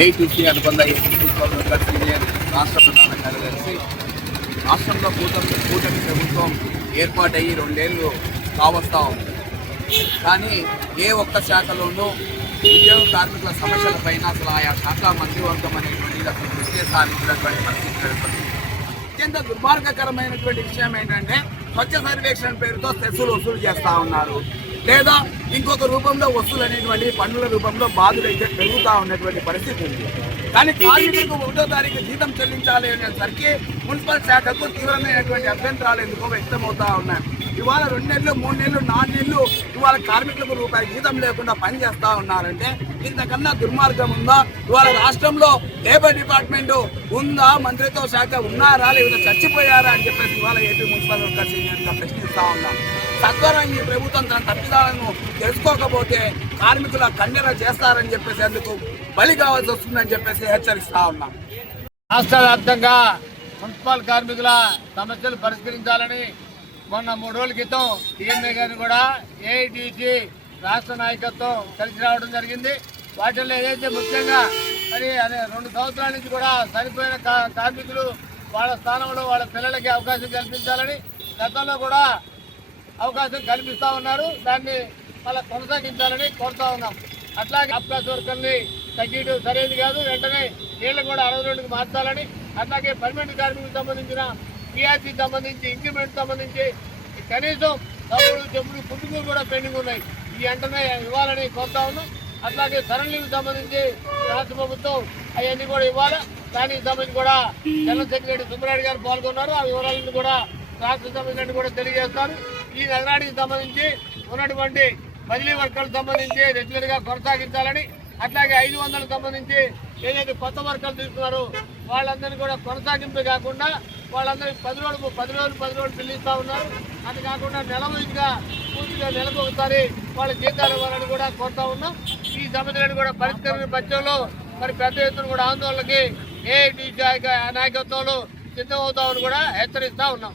AITC అనుబంధ రాష్ట్ర ప్రధాన కార్యదర్శి. రాష్ట్రంలో కూటమి ప్రభుత్వం ఏర్పాటయ్యి 2 ఏళ్ళు కావస్తా ఉంది. కానీ ఏ ఒక్క శాఖలోనూ ఉద్యోగ కార్మికుల సమస్యలపైన అసలు ఆయా శాఖ మంత్రివర్గం అనేటువంటిది అసలు దృష్టి సారించినటువంటి పరిస్థితి. అత్యంత దుర్మార్గకరమైనటువంటి విషయం ఏంటంటే స్వచ్ఛ సర్వేక్షణ పేరుతో సెస్సులు వసూలు చేస్తూ ఉన్నారు, లేదా ఇంకొక రూపంలో వసూలు అనేటువంటి పన్నుల రూపంలో బాధులైతే పెరుగుతూ ఉన్నటువంటి పరిస్థితి ఉంది. కానీ కార్మికులకు 1వ తారీఖు జీతం చెల్లించాలి అనేసరికి మున్సిపల్ శాఖకు తీవ్రమైనటువంటి అభ్యంతరాలు ఎందుకో వ్యక్తమవుతా ఉన్నాయి. ఇవాళ 2 నెలలు 3 నెలలు 4 నెలలు ఇవాళ కార్మికులకు రూపాయి జీతం లేకుండా పనిచేస్తూ ఉన్నారంటే ఇంతకన్నా దుర్మార్గం ఉందా? ఇవాళ రాష్ట్రంలో లేబర్ డిపార్ట్మెంట్ ఉందా, మంత్రిత్వ శాఖ ఉన్నారా, లేదా చచ్చిపోయారా అని చెప్పేసి ఇవాళ ఏపీ మున్సిపల్ వర్కర్స్ యూనియన్గా ప్రశ్నిస్తూ ఉన్నాం. సత్వరం ఈ ప్రభుత్వం తన తప్పిదాలను తెలుసుకోకపోతే కార్మికుల ఖండన చేస్తారని చెప్పేసి అందుకు బలి కావాల్సి వస్తుందని చెప్పేసి హెచ్చరిస్తా ఉన్నాం. రాష్ట్ర వ్యాప్తంగా మున్సిపల్ కార్మికుల సమస్యలు పరిష్కరించాలని మొన్న 3 రోజుల క్రితం టీఎంఏ గారిని కూడా ఏఐటీసీ రాష్ట్ర నాయకత్వం కలిసి రావడం జరిగింది. వాటిల్లో ఏదైతే ముఖ్యంగా మరి 2 సంవత్సరాల నుంచి కూడా చనిపోయిన కార్మికులు వాళ్ళ స్థానంలో వాళ్ళ పిల్లలకి అవకాశం కల్పించాలని గతంలో కూడా అవకాశం కల్పిస్తూ ఉన్నారు. దాన్ని మళ్ళీ కొనసాగించాలని కోరుతా ఉన్నాం. అట్లాగే అప్లాస్ వర్కర్ని తగ్గించడం సరైనది కాదు, వెంటనే వీళ్ళు కూడా 62కి మార్చాలని, అట్లాగే పర్మనెంట్ కార్మికులకు సంబంధించిన పిఆర్సీకి సంబంధించి ఇంక్రిమెంట్ సంబంధించి కనీసం చెప్పులు పుట్టుకులు కూడా పెండింగ్ ఉన్నాయి, ఈ వెంటనే ఇవ్వాలని కోరుతా ఉన్నాం. అట్లాగే సరళీకి సంబంధించి రాష్ట్ర ప్రభుత్వం అవన్నీ కూడా ఇవ్వాలి. దానికి సంబంధించి కూడా జనరల్ సెక్రటరీ సుబ్బారెడ్డి గారు పాల్గొన్నారు. ఆ వివరాలను కూడా రాష్ట్ర సంబంధించి కూడా తెలియజేస్తారు. ఈ నగరానికి సంబంధించి ఉన్నటువంటి బదిలీ వర్కర్లకు సంబంధించి రెగ్యులర్గా కొనసాగించాలని, అట్లాగే 500కు సంబంధించి ఏదైతే కొత్త వర్కర్లు తీసుకున్నారో వాళ్ళందరినీ కూడా కొనసాగింపు కాకుండా వాళ్ళందరికీ 10 రోజులు పిలుస్తూ ఉన్నారు. అది కాకుండా నెలవారీగా పూర్తిగా నెలకు ఒకసారి వాళ్ళ జీతాలు ఇవ్వాలని కూడా కోరుతా ఉన్నాం. ఈ సమస్యలను కూడా పరిష్కరించిన పక్షంలో మరి పెద్ద ఎత్తున కూడా ఆందోళనకి ఏఐటీసీ నాయకత్వంలో సిద్ధమవుతామని కూడా హెచ్చరిస్తూ ఉన్నాం.